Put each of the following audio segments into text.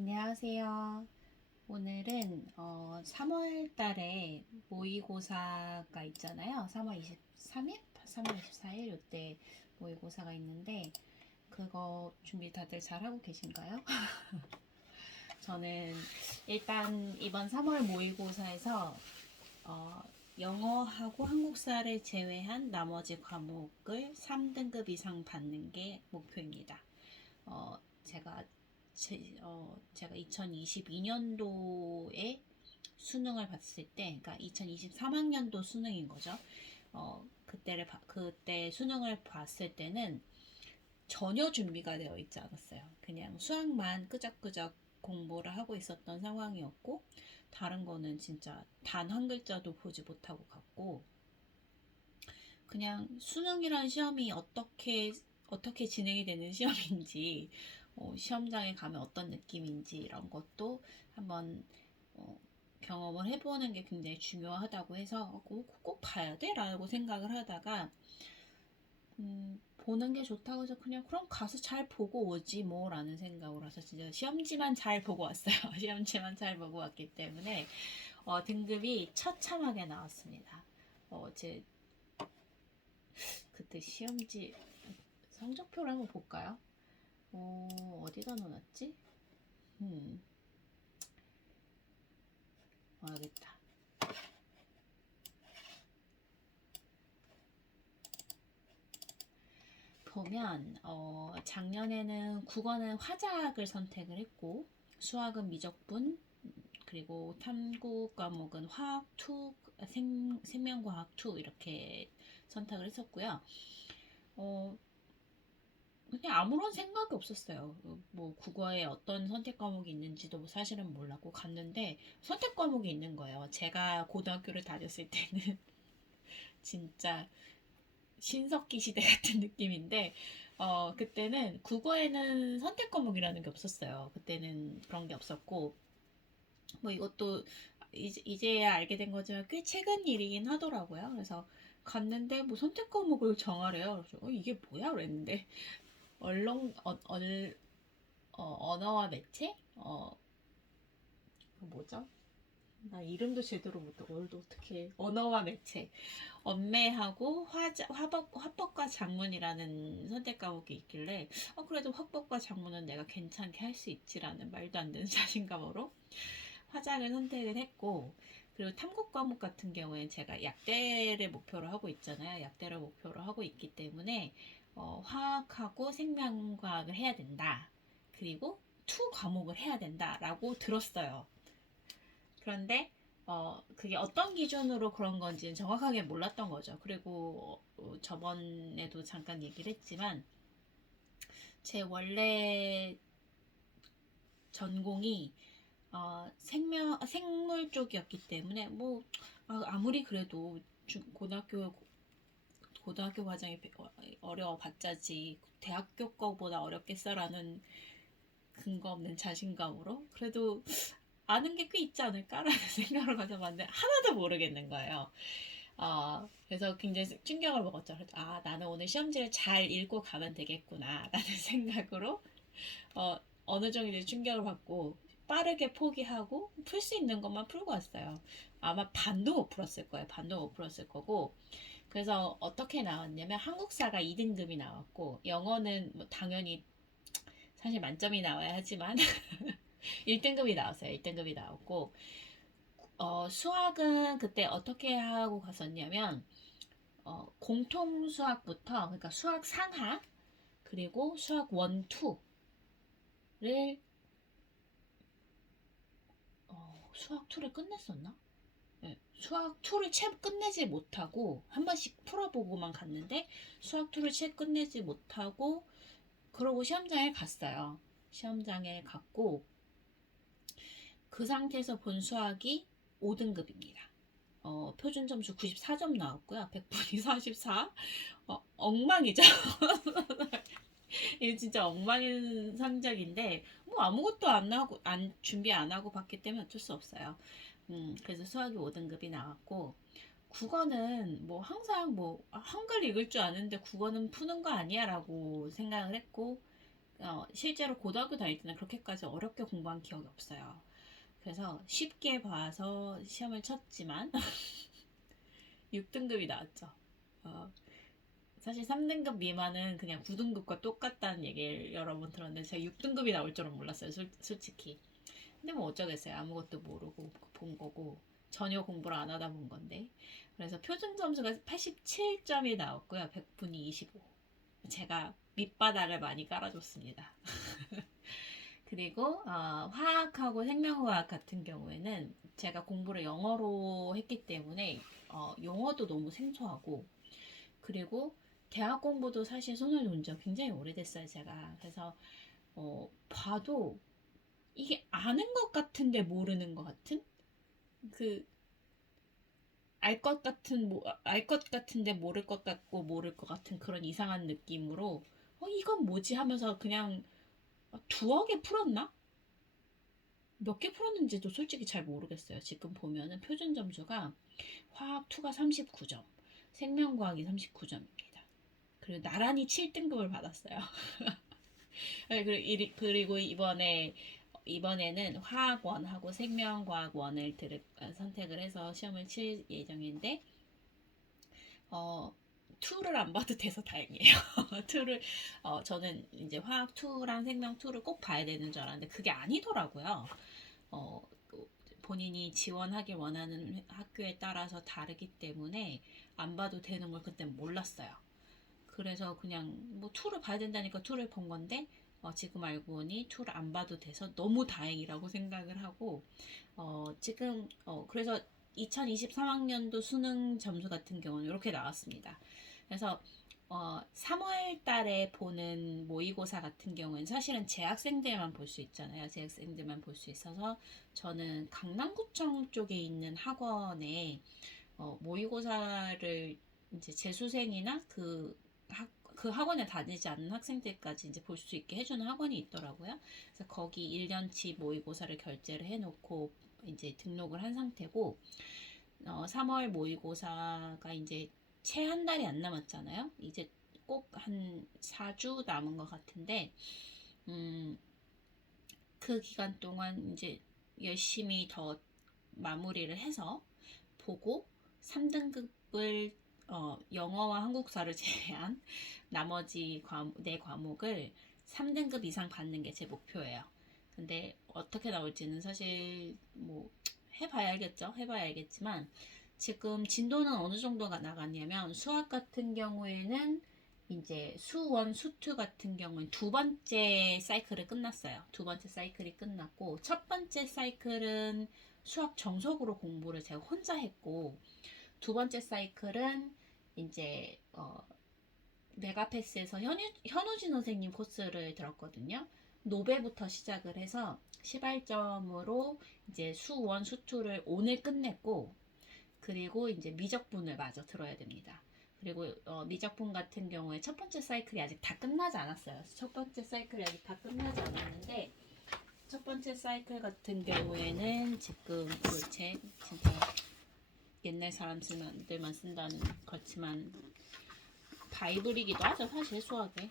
안녕하세요. 오늘은 3월 달에 모의고사가 있잖아요. 3월 23일? 3월 24일 이때 모의고사가 있는데 그거 준비 다들 잘하고 계신가요? 저는 일단 이번 3월 모의고사에서 어, 영어하고 한국사를 제외한 나머지 과목을 3등급 이상 받는 게 목표입니다. 어, 제가 제가 2022년도에 수능을 봤을 때, 그러니까 2023학년도 수능인 거죠. 그때 수능을 봤을 때는 전혀 준비가 되어 있지 않았어요. 그냥 수학만 끄적끄적 공부를 하고 있었던 상황이었고, 다른 거는 진짜 단 한 글자도 보지 못하고 갔고, 그냥 수능이란 시험이 어떻게 진행이 되는 시험인지, 시험장에 가면 어떤 느낌인지 이런 것도 한번 어, 경험을 해보는 게 굉장히 중요하다고 해서 꼭 봐야 돼? 라고 생각을 하다가 보는 게 좋다고 해서 그냥 그럼 가서 잘 보고 오지 뭐 라는 생각으로 해서 진짜 시험지만 잘 보고 왔어요. 시험지만 잘 보고 왔기 때문에 등급이 처참하게 나왔습니다. 제 그때 시험지 성적표를 한번 볼까요? 어디다 넣어놨지? 음, 여기다. 보면 작년에는 국어는 화작을 선택을 했고 수학은 미적분 그리고 탐구 과목은 화학 2, 생명과학 2 이렇게 선택을 했었고요. 어, 그냥 아무런 생각이 없었어요. 뭐 국어에 어떤 선택 과목이 있는지도 사실은 몰랐고 갔는데 선택 과목이 있는 거예요. 제가 고등학교를 다녔을 때는 진짜 신석기 시대 같은 느낌인데 그때는 국어에는 선택 과목이라는 게 없었어요. 그때는 그런 게 없었고 뭐 이것도 이제야 알게 된 거지만 꽤 최근 일이긴 하더라고요. 그래서 갔는데 뭐 선택 과목을 정하래요. 그래서 이게 뭐야 그랬는데 언론 언어와 매체 뭐죠? 나 이름도 제대로 못해. 오늘도 어떻게 언어와 매체 언매하고 화법과 작문이라는 선택 과목이 있길래 그래도 화법과 작문은 내가 괜찮게 할 수 있지라는 말도 안 되는 자신감으로 화작을 선택을 했고 그리고 탐구 과목 같은 경우에는 제가 약대를 목표로 하고 있잖아요. 약대를 목표로 하고 있기 때문에 화학하고 생명과학을 해야 된다. 그리고 투 과목을 해야 된다라고 들었어요. 그런데 그게 어떤 기준으로 그런 건지는 정확하게 몰랐던 거죠. 그리고 저번에도 잠깐 얘기를 했지만 제 원래 전공이 생물 쪽이었기 때문에 뭐 아무리 그래도 고등학교 과정이 어려워봤자지 대학교 거보다 어렵겠어라는 근거 없는 자신감으로 그래도 아는 게 꽤 있지 않을까라는 생각을 가져봤는데 하나도 모르겠는 거예요. 그래서 굉장히 충격을 먹었죠. 나는 오늘 시험지를 잘 읽고 가면 되겠구나 라는 생각으로 어느 정도 이제 충격을 받고 빠르게 포기하고 풀 수 있는 것만 풀고 왔어요. 아마 반도 못 풀었을 거예요. 반도 못 풀었을 거고. 그래서 어떻게 나왔냐면 한국사가 2등급이 나왔고 영어는 뭐 당연히 사실 만점이 나와야 하지만 1등급이 나왔어요. 1등급이 나왔고 수학은 그때 어떻게 하고 갔었냐면 공통 수학부터 그러니까 수학 상하 그리고 수학 1, 2를 수학 2를 끝냈었나? 네, 수학 2를 채 끝내지 못하고 한 번씩 풀어보고만 갔는데 수학 2를 채 끝내지 못하고 그러고 시험장에 갔어요. 시험장에 갔고 그 상태에서 본 수학이 5등급입니다. 표준 점수 94점 나왔고요. 100분이 44. 엉망이죠. 이거 진짜 엉망인 성적인데 뭐 아무것도 안 하고 안 준비 안 하고 봤기 때문에 어쩔 수 없어요. 그래서 수학이 5등급이 나왔고 국어는 뭐 항상 뭐 한글 읽을 줄 아는데 국어는 푸는 거 아니야라고 생각을 했고 실제로 고등학교 다닐 때는 그렇게까지 어렵게 공부한 기억이 없어요. 그래서 쉽게 봐서 시험을 쳤지만 6등급이 나왔죠. 어, 사실 3등급 미만은 그냥 9등급과 똑같다는 얘기를 여러 번 들었는데 제가 6등급이 나올 줄은 몰랐어요. 솔직히. 근데 뭐 어쩌겠어요. 아무것도 모르고 본 거고 전혀 공부를 안 하다 본 건데. 그래서 표준 점수가 87점이 나왔고요. 100분이 25. 제가 밑바닥을 많이 깔아줬습니다. 그리고 화학하고 생명화학 같은 경우에는 제가 공부를 영어로 했기 때문에 용어도 너무 생소하고, 그리고 대학 공부도 사실 손을 놓은 지 굉장히 오래됐어요, 제가. 그래서 봐도 이게 아는 것 같은데 모르는 것 같은, 그 알 것 같은 알 것 같은데 모를 것 같고 모를 것 같은 그런 이상한 느낌으로 이건 뭐지 하면서 그냥 두어 개 풀었나? 몇 개 풀었는지도 솔직히 잘 모르겠어요. 지금 보면은 표준 점수가 화학 2가 39점, 생명과학이 39점입니다. 그리고 나란히 7등급을 받았어요. 그리고 이번에는 화학원하고 생명과학원을 선택을 해서 시험을 칠 예정인데, 어, 2를 안 봐도 돼서 다행이에요. 2를, 저는 이제 화학 2랑 생명 2를 꼭 봐야 되는 줄 알았는데 그게 아니더라고요. 어, 본인이 지원하길 원하는 학교에 따라서 다르기 때문에 안 봐도 되는 걸 그때 몰랐어요. 그래서 그냥 뭐 2를 봐야 된다니까 2를 본 건데, 지금 알고 보니 2를 안 봐도 돼서 너무 다행이라고 생각을 하고, 지금 그래서 2023학년도 수능 점수 같은 경우는 이렇게 나왔습니다. 그래서 3월 달에 보는 모의고사 같은 경우는 사실은 재학생들만 볼 수 있잖아요. 재학생들만 볼 수 있어서 저는 강남구청 쪽에 있는 학원에 모의고사를 이제 재수생이나 그 학원에 다니지 않는 학생들까지 이제 볼 수 있게 해주는 학원이 있더라고요. 그래서 거기 1년치 모의고사를 결제를 해놓고 이제 등록을 한 상태고, 3월 모의고사가 이제 채 한 달이 안 남았잖아요. 이제 꼭 한 4주 남은 것 같은데, 그 기간 동안 이제 열심히 더 마무리를 해서 보고 3등급을 영어와 한국사를 제외한 나머지 네 과목을 3등급 이상 받는 게 제 목표예요. 근데 어떻게 나올지는 사실 뭐 해봐야 알겠죠. 해봐야 알겠지만 지금 진도는 어느 정도가 나갔냐면, 수학 같은 경우에는 이제 수1, 수2 같은 경우는 두 번째 사이클을 끝났어요. 두 번째 사이클이 끝났고, 첫 번째 사이클은 수학 정석으로 공부를 제가 혼자 했고, 두 번째 사이클은 이제 메가패스에서 현우진 선생님 코스를 들었거든요. 노베부터 시작을 해서 시발점으로 이제 수1, 수2를 오늘 끝냈고, 그리고 이제 미적분을 마저 들어야 됩니다. 그리고 미적분 같은 경우에 첫 번째 사이클이 아직 다 끝나지 않았어요. 첫 번째 사이클이 아직 다 끝나지 않았는데, 첫 번째 사이클 같은 경우에는 지금 도대체 진짜 옛날 사람들만 쓴다는 그렇지만 바이블이기도 하죠, 사실 수학에.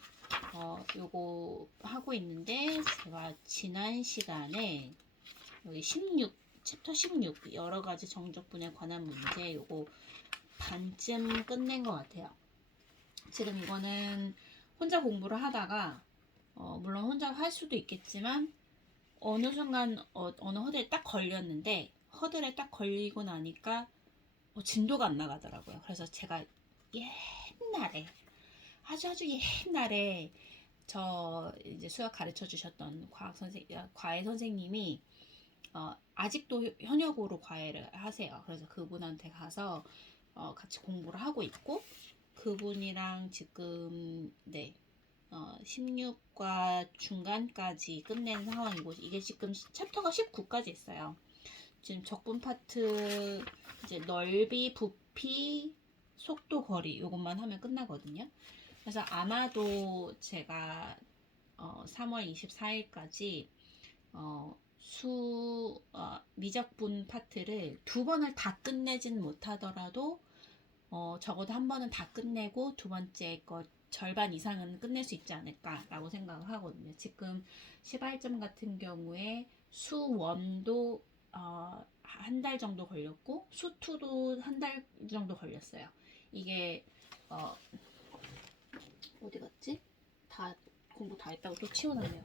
요거 하고 있는데, 제가 지난 시간에 여기 16 챕터 16 여러 가지 정적분에 관한 문제 요거 반쯤 끝낸 것 같아요. 지금 이거는 혼자 공부를 하다가 물론 혼자 할 수도 있겠지만 어느 순간 어느 허들에 딱 걸렸는데, 허들에 딱 걸리고 나니까 진도가 안 나가더라고요. 그래서 제가 옛날에 아주 옛날에 저 이제 수학 가르쳐 주셨던 과외 선생님이 아직도 현역으로 과외를 하세요. 그래서 그분한테 가서 같이 공부를 하고 있고, 그분이랑 지금 16과 중간까지 끝낸 상황이고, 이게 지금 챕터가 19까지 있어요. 지금 적분 파트 이제 넓이, 부피, 속도, 거리 이것만 하면 끝나거든요. 그래서 아마도 제가 3월 24일까지 미적분 파트를 두 번을 다 끝내진 못하더라도 적어도 한 번은 다 끝내고 두 번째 거 절반 이상은 끝낼 수 있지 않을까라고 생각을 하거든요. 지금 시발점 같은 경우에 수원도 한 달 정도 걸렸고 수투도 한 달 정도 걸렸어요. 이게 어디 갔지? 다 공부 다 했다고 또 치워놨네요.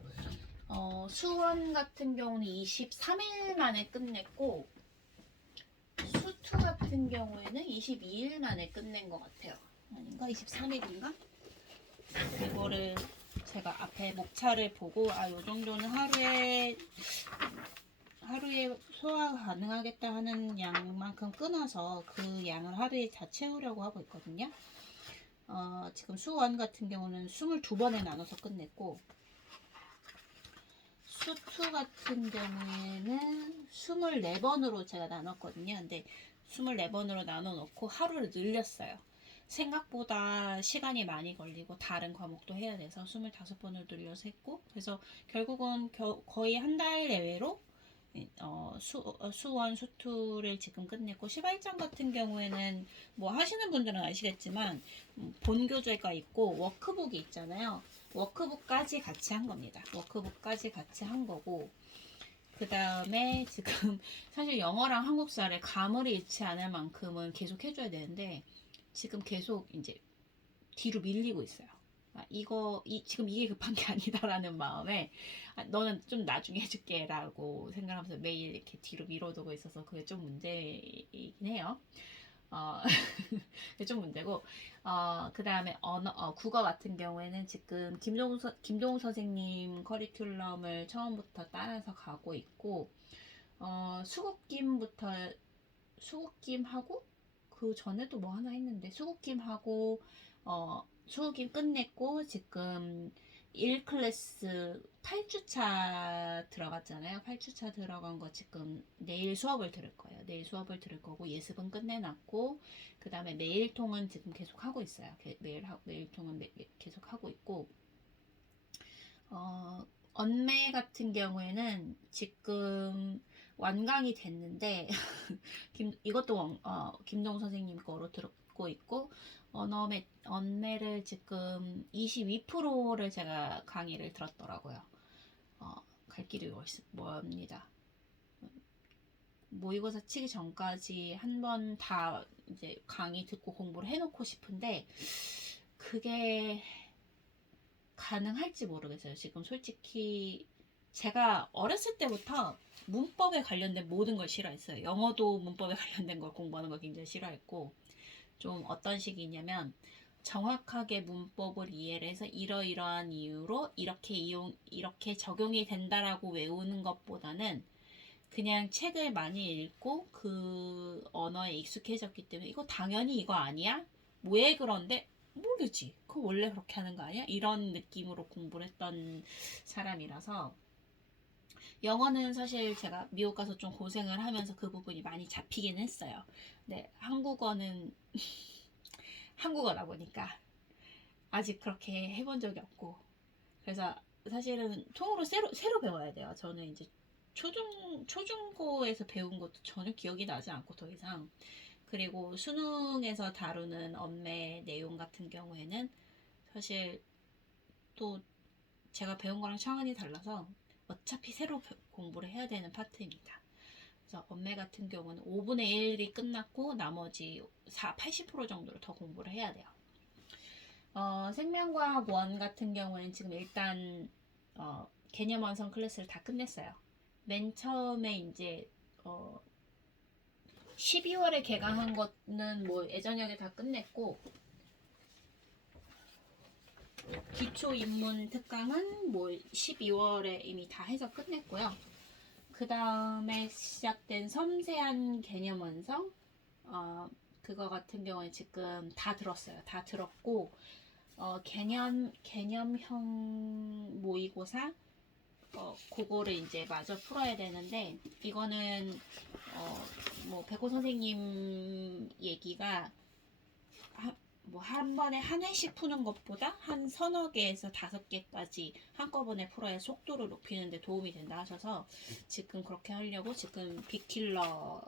수원 같은 경우는 23일 만에 끝냈고 수투 같은 경우에는 22일 만에 끝낸 것 같아요. 아닌가? 23일인가? 이거를 제가 앞에 목차를 보고 요 정도는 하루에 소화 가능하겠다 하는 양만큼 끊어서 그 양을 하루에 다 채우려고 하고 있거든요. 지금 수원 같은 경우는 22번에 나눠서 끝냈고 수투 같은 경우에는 24번으로 제가 나눴거든요. 근데 24번으로 나눠 놓고 하루를 늘렸어요. 생각보다 시간이 많이 걸리고 다른 과목도 해야 돼서 25번을 늘려서 했고, 그래서 결국은 거의 한 달 내외로 수원 수투를 지금 끝냈고, 시발점 같은 경우에는 뭐 하시는 분들은 아시겠지만 본교재가 있고 워크북이 있잖아요. 워크북까지 같이 한 겁니다. 워크북까지 같이 한 거고, 그 다음에 지금 사실 영어랑 한국사를 감을 잃지 않을 만큼은 계속 해줘야 되는데 지금 계속 이제 뒤로 밀리고 있어요. 지금 이게 급한 게 아니다라는 마음에 너는 좀 나중에 해줄게 라고 생각하면서 매일 이렇게 뒤로 밀어두고 있어서 그게 좀 문제이긴 해요. 그게 좀 문제고, 그 다음에 국어 같은 경우에는 지금 김동우 선생님 커리큘럼을 처음부터 따라서 가고 있고, 수국김하고 그 전에도 뭐 하나 했는데 수국김하고 수국김 끝냈고 지금 1클래스 8주차 들어갔잖아요. 8주차 들어간 거 지금 내일 수업을 들을 거예요. 내일 수업을 들을 거고 예습은 끝내놨고 그 다음에 메일통은 지금 계속 하고 있어요. 메일통은 계속 하고 있고 언매 같은 경우에는 지금 완강이 됐는데 이것도 김동우 선생님 거로 듣고 있고 언매를 지금 22%를 제가 강의를 들었더라고요. 갈 길이 멀습니다. 모의고사 치기 전까지 한 번 다 이제 강의 듣고 공부를 해놓고 싶은데 그게 가능할지 모르겠어요. 지금 솔직히 제가 어렸을 때부터 문법에 관련된 모든 걸 싫어했어요. 영어도 문법에 관련된 걸 공부하는 걸 굉장히 싫어했고 좀 어떤 식이냐면 정확하게 문법을 이해를 해서 이러이러한 이유로 이렇게 적용이 된다라고 외우는 것보다는 그냥 책을 많이 읽고 그 언어에 익숙해졌기 때문에 이거 당연히 이거 아니야? 왜 그런데? 모르지. 그거 원래 그렇게 하는 거 아니야? 이런 느낌으로 공부를 했던 사람이라서 영어는 사실 제가 미국 가서 좀 고생을 하면서 그 부분이 많이 잡히긴 했어요. 근데 한국어는 한국어다 보니까 아직 그렇게 해본 적이 없고 그래서 사실은 통으로 새로 배워야 돼요. 저는 이제 초중고에서 배운 것도 전혀 기억이 나지 않고 더 이상 그리고 수능에서 다루는 언매 내용 같은 경우에는 사실 또 제가 배운 거랑 차원이 달라서 어차피 새로 공부를 해야 되는 파트입니다. 그래서 언매 같은 경우는 5분의 1이 끝났고 나머지 80% 정도를 더 공부를 해야 돼요. 생명과학 1 같은 경우에는 지금 일단 개념 완성 클래스를 다 끝냈어요. 맨 처음에 이제 12월에 개강한 거는 뭐 예전역에 다 끝냈고 기초 입문 특강은 뭐 12월에 이미 다 해서 끝냈고요. 그 다음에 시작된 섬세한 개념 완성 그거 같은 경우에 지금 다 들었어요. 다 들었고 개념형 모의고사 그거를 이제 마저 풀어야 되는데 이거는 뭐 백호 선생님 얘기가 뭐 한 번에 한 회씩 푸는 것보다 한 서너 개에서 5개까지 한꺼번에 풀어야 속도를 높이는 데 도움이 된다 하셔서 지금 그렇게 하려고 지금 빅킬러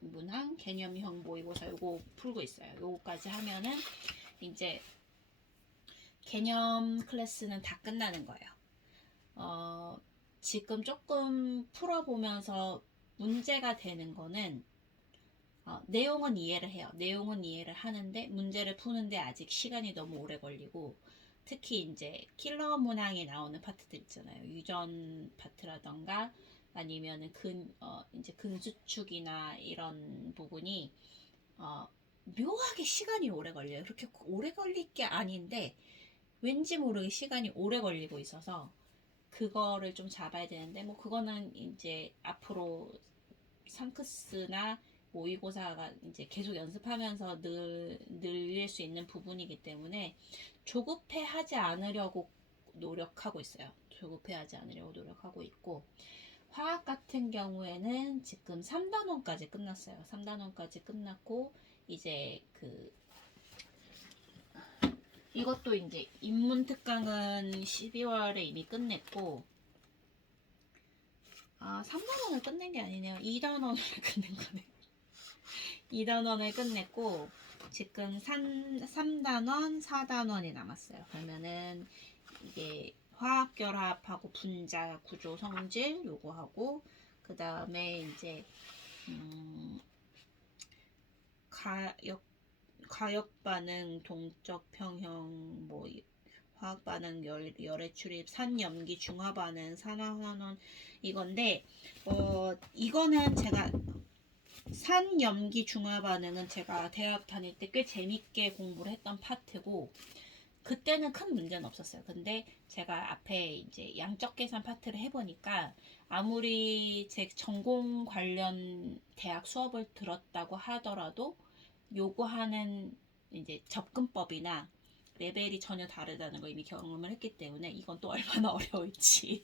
문항 개념형 모의고사 요거 풀고 있어요. 요거까지 하면은 이제 개념 클래스는 다 끝나는 거예요. 지금 조금 풀어보면서 문제가 되는 거는 내용은 이해를 해요. 내용은 이해를 하는데 문제를 푸는데 아직 시간이 너무 오래 걸리고, 특히 이제 킬러 문항에 나오는 파트들 있잖아요. 유전 파트라던가 아니면은 이제 근수축이나 이런 부분이 묘하게 시간이 오래 걸려요. 그렇게 오래 걸릴 게 아닌데 왠지 모르게 시간이 오래 걸리고 있어서 그거를 좀 잡아야 되는데, 뭐 그거는 이제 앞으로 상크스나 모의고사가 이제 계속 연습하면서 늘릴 수 있는 부분이기 때문에 조급해 하지 않으려고 노력하고 있어요. 조급해 하지 않으려고 노력하고 있고, 화학 같은 경우에는 지금 3단원까지 끝났어요. 3단원까지 끝났고, 이제 이것도 이제 인문 특강은 12월에 이미 끝냈고, 3단원을 끝낸 게 아니네요. 2단원을 끝낸 거네. 2단원을 끝냈고, 지금 3단원, 4단원이 남았어요. 그러면은 이게 화학결합하고 분자 구조 성질 요거 하고, 그 다음에 이제 가역 반응, 동적 평형, 뭐 화학 반응, 열의 출입, 산염기, 중화 반응, 산화환원 이건데, 이거는 제가 산염기 중화 반응은 제가 대학 다닐 때 꽤 재밌게 공부를 했던 파트고, 그때는 큰 문제는 없었어요. 근데 제가 앞에 이제 양적 계산 파트를 해보니까, 아무리 제 전공 관련 대학 수업을 들었다고 하더라도 요구하는 이제 접근법이나 레벨이 전혀 다르다는 걸 이미 경험을 했기 때문에 이건 또 얼마나 어려울지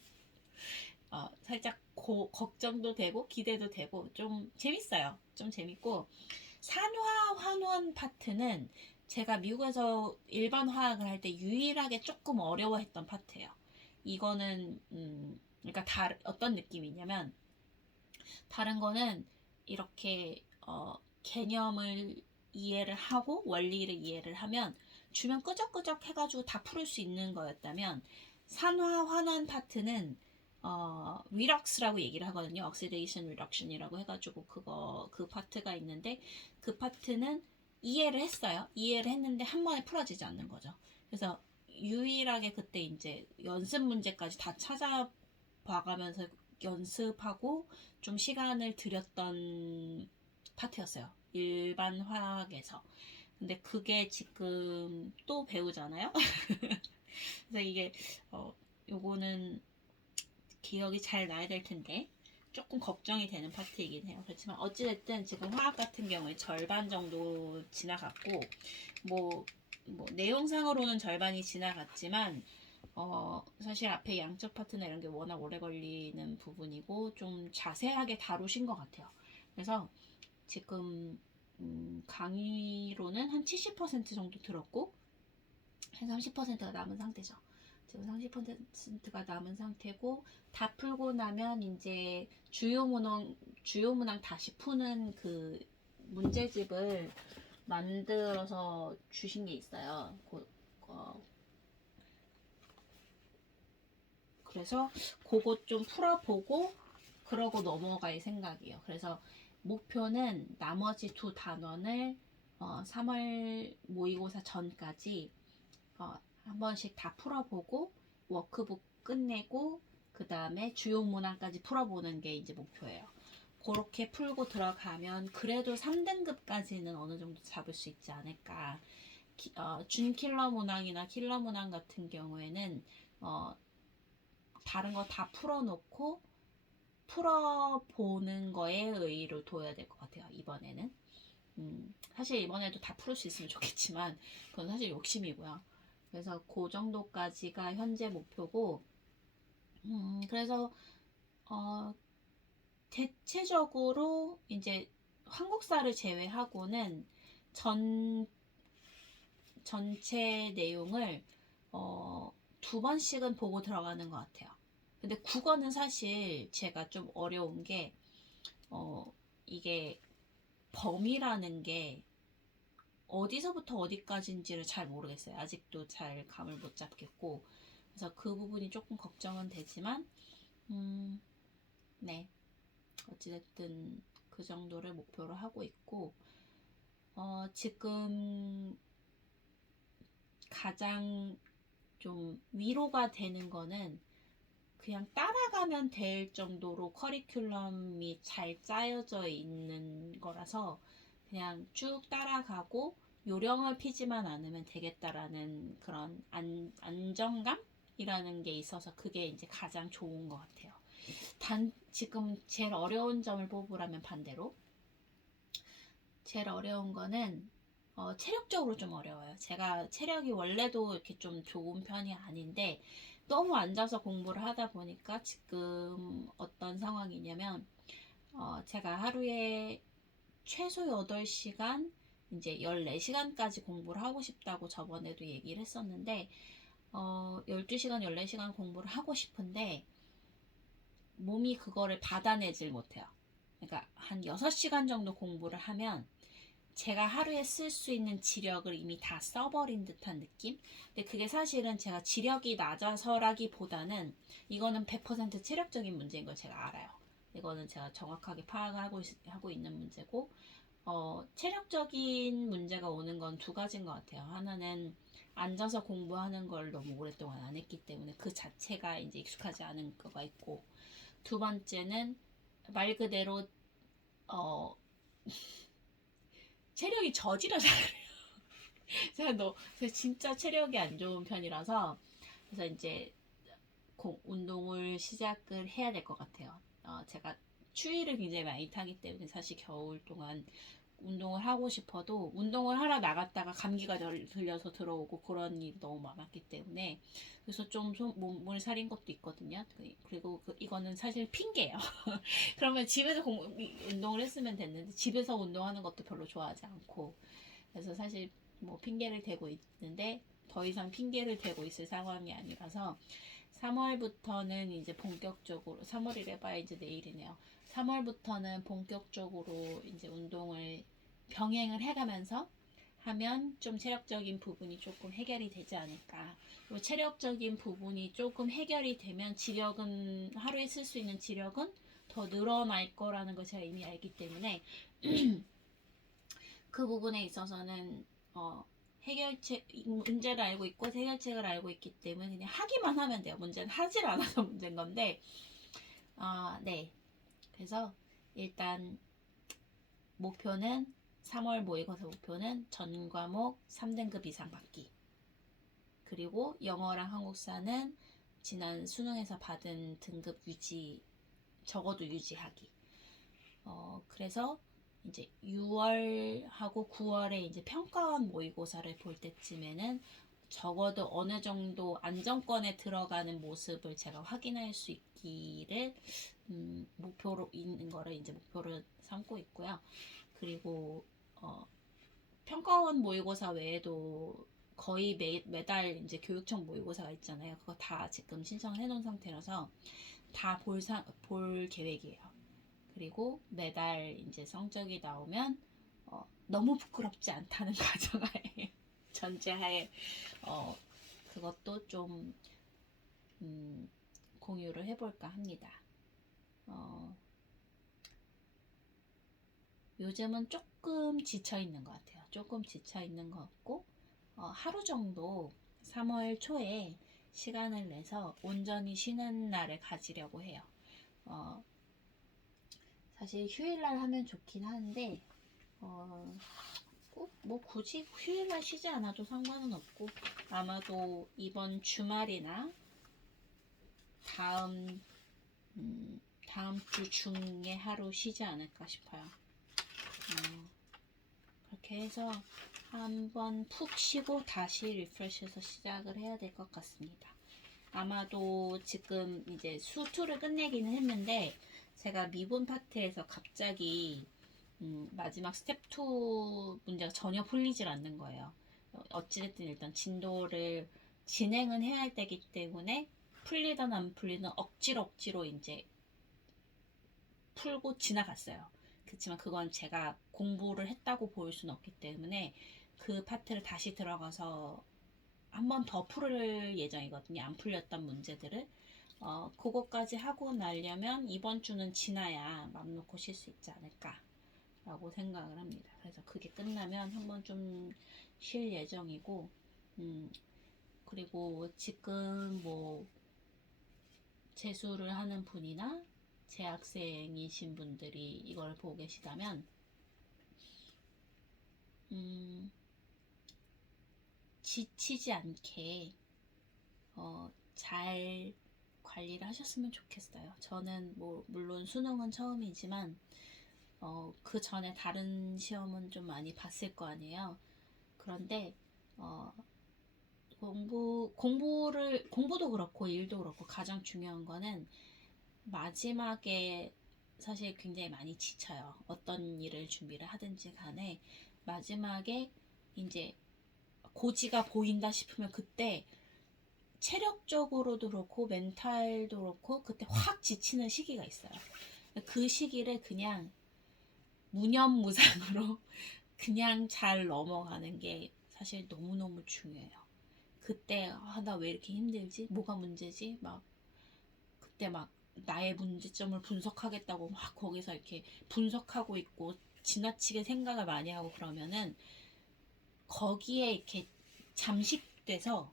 살짝 걱정도 되고 기대도 되고 좀 재밌어요. 좀 재밌고, 산화 환원 파트는 제가 미국에서 일반 화학을 할 때 유일하게 조금 어려워했던 파트예요. 이거는 그러니까 어떤 느낌이냐면, 다른 거는 이렇게 개념을 이해를 하고 원리를 이해를 하면 주면 끄적끄적 해가지고 다 풀을 수 있는 거였다면, 산화 환원 파트는 리럭스라고 얘기를 하거든요. oxidation reduction이라고 해가지고 그 파트가 있는데, 그 파트는 이해를 했어요. 이해를 했는데 한 번에 풀어지지 않는 거죠. 그래서 유일하게 그때 이제 연습 문제까지 다 찾아봐가면서 연습하고 좀 시간을 들였던 파트였어요. 일반 화학에서. 근데 그게 지금 또 배우잖아요. 그래서 이게 요거는 기억이 잘 나야 될 텐데 조금 걱정이 되는 파트이긴 해요. 그렇지만 어찌됐든 지금 화학 같은 경우에 절반 정도 지나갔고, 뭐 내용상으로는 절반이 지나갔지만 사실 앞에 양적 파트나 이런 게 워낙 오래 걸리는 부분이고 좀 자세하게 다루신 것 같아요. 그래서 지금 강의로는 한 70% 정도 들었고, 한 30%가 남은 상태죠. 지금 30%가 남은 상태고, 다 풀고 나면 이제 주요 문항 다시 푸는 그 문제집을 만들어서 주신 게 있어요. 그래서 그거 좀 풀어보고 그러고 넘어갈 생각이에요. 그래서 목표는 나머지 두 단원을 3월 모의고사 전까지 한 번씩 다 풀어보고 워크북 끝내고 그 다음에 주요 문항까지 풀어보는 게 이제 목표예요. 그렇게 풀고 들어가면 그래도 3등급까지는 어느 정도 잡을 수 있지 않을까. 준킬러 문항이나 킬러 문항 같은 경우에는 다른 거 다 풀어놓고 풀어보는 거에 의의를 둬야 될 것 같아요. 이번에는. 사실 이번에도 다 풀을 수 있으면 좋겠지만 그건 사실 욕심이고요. 그래서 그 정도까지가 현재 목표고, 그래서 대체적으로 이제 한국사를 제외하고는 전체 내용을 2번씩은 보고 들어가는 것 같아요. 근데 국어는 사실 제가 좀 어려운 게 이게 범위라는 게 어디서부터 어디까지인지를 잘 모르겠어요. 아직도 잘 감을 못 잡겠고. 그래서 그 부분이 조금 걱정은 되지만, 네. 어찌됐든 그 정도를 목표로 하고 있고, 지금 가장 좀 위로가 되는 거는 그냥 따라가면 될 정도로 커리큘럼이 잘 짜여져 있는 거라서 그냥 쭉 따라가고 요령을 피지만 않으면 되겠다라는 그런 안정감이라는 게 있어서 그게 이제 가장 좋은 것 같아요. 지금 제일 어려운 점을 뽑으라면 반대로 제일 어려운 거는 체력적으로 좀 어려워요. 제가 체력이 원래도 이렇게 좀 좋은 편이 아닌데 너무 앉아서 공부를 하다 보니까 지금 어떤 상황이냐면 제가 하루에 최소 8시간 이제 14시간까지 공부를 하고 싶다고 저번에도 얘기를 했었는데 12시간, 14시간 공부를 하고 싶은데 몸이 그거를 받아내질 못해요. 그러니까 한 6시간 정도 공부를 하면 제가 하루에 쓸 수 있는 지력을 이미 다 써버린 듯한 느낌? 근데 그게 사실은 제가 지력이 낮아서라기보다는 이거는 100% 체력적인 문제인 걸 제가 알아요. 이거는 제가 정확하게 파악하고 있는 문제고, 체력적인 문제가 오는 건 두 가지인 것 같아요. 하나는 앉아서 공부하는 걸 너무 오랫동안 안 했기 때문에 그 자체가 이제 익숙하지 않은 거가 있고, 두 번째는 말 그대로, 어, 체력이 저지러져 제가 진짜 체력이 안 좋은 편이라서 그래서 이제 운동을 시작을 해야 될 것 같아요. 제가 추위를 굉장히 많이 타기 때문에 사실 겨울 동안 운동을 하고 싶어도 운동을 하러 나갔다가 감기가 들려서 들어오고 그런 일이 너무 많았기 때문에 그래서 좀 몸을 사린 것도 있거든요. 그리고 이거는 사실 핑계예요. 그러면 집에서 운동을 했으면 됐는데 집에서 운동하는 것도 별로 좋아하지 않고 그래서 사실 뭐 핑계를 대고 있는데 더 이상 핑계를 대고 있을 상황이 아니라서 3월부터는 이제 본격적으로 3월이래 봐야 이제 내일이네요. 3월부터는 본격적으로 이제 운동을 병행을 해가면서 하면 좀 체력적인 부분이 조금 해결이 되지 않을까. 그리고 체력적인 부분이 조금 해결이 되면 지력은 하루에 쓸 수 있는 지력은 더 늘어날 거라는 걸 제가 이미 알기 때문에 그 부분에 있어서는 해결책 문제를 알고 있고 해결책을 알고 있기 때문에 그냥 하기만 하면 돼요. 문제는 하질 않아서 문제인 건데 네. 그래서 일단 목표는 3월 모의고사 목표는 전 과목 3등급 이상 받기. 그리고 영어랑 한국사는 지난 수능에서 받은 등급 유지 적어도 유지하기. 그래서 이제 6월하고 9월에 이제 평가원 모의고사를 볼 때쯤에는 적어도 어느 정도 안정권에 들어가는 모습을 제가 확인할 수 있기를 목표로 있는 거를 이제 목표를 삼고 있고요. 그리고 평가원 모의고사 외에도 거의 매달 이제 교육청 모의고사가 있잖아요. 그거 다 지금 신청을 해놓은 상태라서 다 볼 계획이에요. 그리고 매달 이제 성적이 나오면 너무 부끄럽지 않다는 가정하에 전제하에 그것도 좀 공유를 해볼까 합니다. 요즘은 조금 지쳐 있는 것 같아요. 조금 지쳐 있는 것 같고 하루 정도 3월 초에 시간을 내서 온전히 쉬는 날을 가지려고 해요. 사실 휴일날 하면 좋긴 한데 꼭 뭐 굳이 휴일날 쉬지 않아도 상관은 없고 아마도 이번 주말이나 다음 다음 주 중에 하루 쉬지 않을까 싶어요. 그렇게 해서 한번 푹 쉬고 다시 리프레시해서 시작을 해야 될 것 같습니다. 아마도 지금 이제 수2를 끝내기는 했는데 제가 미분 파트에서 갑자기 마지막 스텝 2 문제가 전혀 풀리질 않는 거예요. 어찌됐든 일단 진도를 진행은 해야 할 때기 때문에 풀리든 안 풀리든 억지로 이제 풀고 지나갔어요. 그렇지만 그건 제가 공부를 했다고 보일 수는 없기 때문에 그 파트를 다시 들어가서 한 번 더 풀을 예정이거든요. 안 풀렸던 문제들을. 그거까지 하고 나려면 이번 주는 지나야 맘 놓고 쉴 수 있지 않을까 라고 생각을 합니다. 그래서 그게 끝나면 한번 좀 쉴 예정이고, 그리고 지금 뭐 재수를 하는 분이나 재학생이신 분들이 이걸 보고 계시다면, 지치지 않게 잘 관리를 하셨으면 좋겠어요. 저는 뭐 물론 수능은 처음이지만 그 전에 다른 시험은 좀 많이 봤을 거 아니에요. 그런데 공부도 그렇고 일도 그렇고 가장 중요한 거는 마지막에 사실 굉장히 많이 지쳐요. 어떤 일을 준비를 하든지 간에 마지막에 이제 고지가 보인다 싶으면 그때 체력적으로도 그렇고 멘탈도 그렇고 그때 확 지치는 시기가 있어요. 그 시기를 그냥 무념무상으로 그냥 잘 넘어가는 게 사실 너무너무 중요해요. 그때 나 왜 이렇게 힘들지? 뭐가 문제지? 막 그때 막 나의 문제점을 분석하겠다고 막 거기서 이렇게 분석하고 있고 지나치게 생각을 많이 하고 그러면은 거기에 이렇게 잠식돼서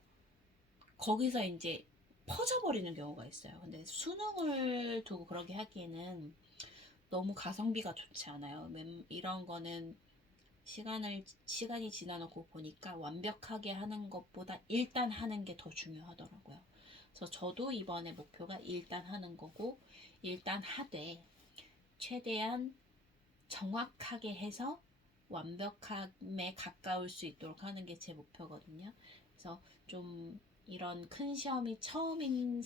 거기서 이제 퍼져버리는 경우가 있어요. 근데 수능을 두고 그러게 하기에는 너무 가성비가 좋지 않아요. 이런 거는 시간이 지나놓고 보니까 완벽하게 하는 것보다 일단 하는 게 더 중요하더라고요. 그래서 저도 이번에 목표가 일단 하는 거고, 일단 하되 최대한 정확하게 해서 완벽함에 가까울 수 있도록 하는 게 제 목표거든요. 그래서 좀 이런 큰 시험이 처음인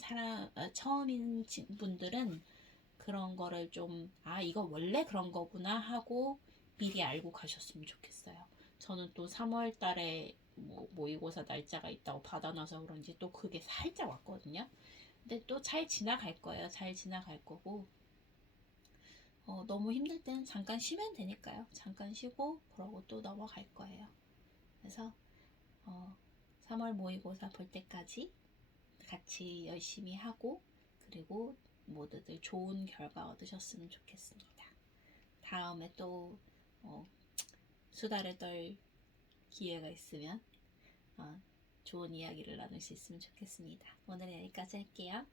분들은 그런 거를 좀, 이거 원래 그런 거구나 하고 미리 알고 가셨으면 좋겠어요. 저는 또 3월 달에 뭐 모의고사 날짜가 있다고 받아놔서 그런지 또 그게 살짝 왔거든요. 근데 또 잘 지나갈 거예요. 잘 지나갈 거고. 너무 힘들 때는 잠깐 쉬면 되니까요. 잠깐 쉬고 그러고 또 넘어갈 거예요. 그래서 3월 모의고사 볼 때까지 같이 열심히 하고 그리고 모두들 좋은 결과 얻으셨으면 좋겠습니다. 다음에 또 수다를 떨 기회가 있으면 좋은 이야기를 나눌 수 있으면 좋겠습니다. 오늘은 여기까지 할게요.